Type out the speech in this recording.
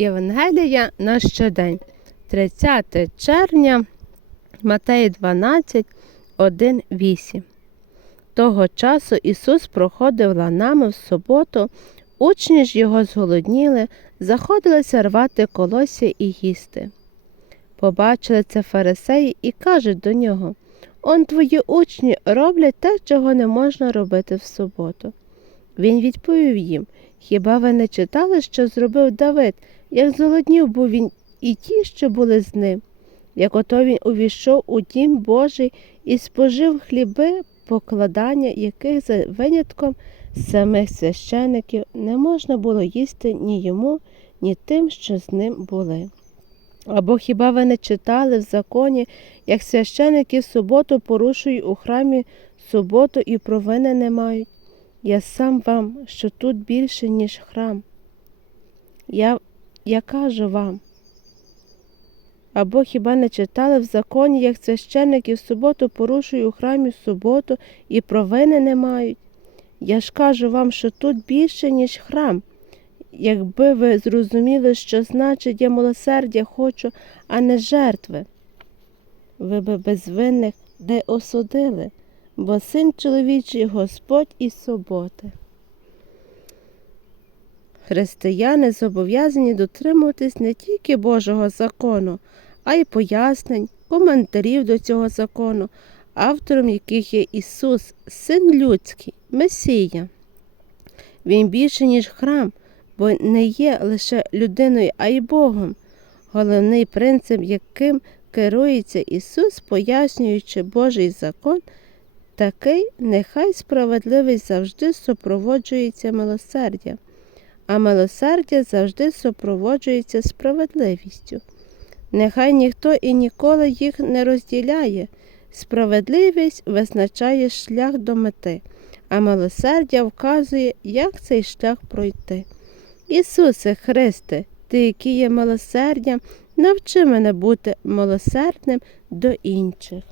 Євангелія на щодень, 30 червня, Матей 12, 1, 8. Того часу Ісус проходив ланами в суботу, учні ж його зголодніли, заходилися рвати колосся і їсти. Побачили це фарисеї і кажуть до нього Он твої учні роблять те, чого не можна робити в суботу. Він відповів їм Хіба ви не читали, що зробив Давид, як зголоднів був він і ті, що були з ним? Як ото він увійшов у дім Божий і спожив хліби, покладання яких за винятком самих священиків не можна було їсти ні йому, ні тим, що з ним були. Або хіба ви не читали в законі, як священики в суботу порушують у храмі суботу і провини не мають? Я сам вам, що тут більше, ніж храм. Я, я кажу вам. Або хіба не читали в законі, як священники в суботу порушують у храмі суботу і провини не мають? Я ж кажу вам, що тут більше, ніж храм. Якби ви зрозуміли, що значить я милосердя хочу, а не жертви, ви би безвинних де осудили, бо син чоловічий Господь і суботи. Християни зобов'язані дотримуватись не тільки Божого закону, а й пояснень, коментарів до цього закону, автором яких є Ісус, Син людський, Месія. Він більше, ніж храм, бо не є лише людиною, а й Богом. Головний принцип, яким керується Ісус, пояснюючи Божий закон, такий нехай справедливість завжди супроводжується милосердям, а милосердя завжди супроводжується справедливістю. Нехай ніхто і ніколи їх не розділяє. Справедливість визначає шлях до мети, а милосердя вказує, як цей шлях пройти. Ісусе Христе, Ти, який є милосердям, навчи мене бути милосердним до інших.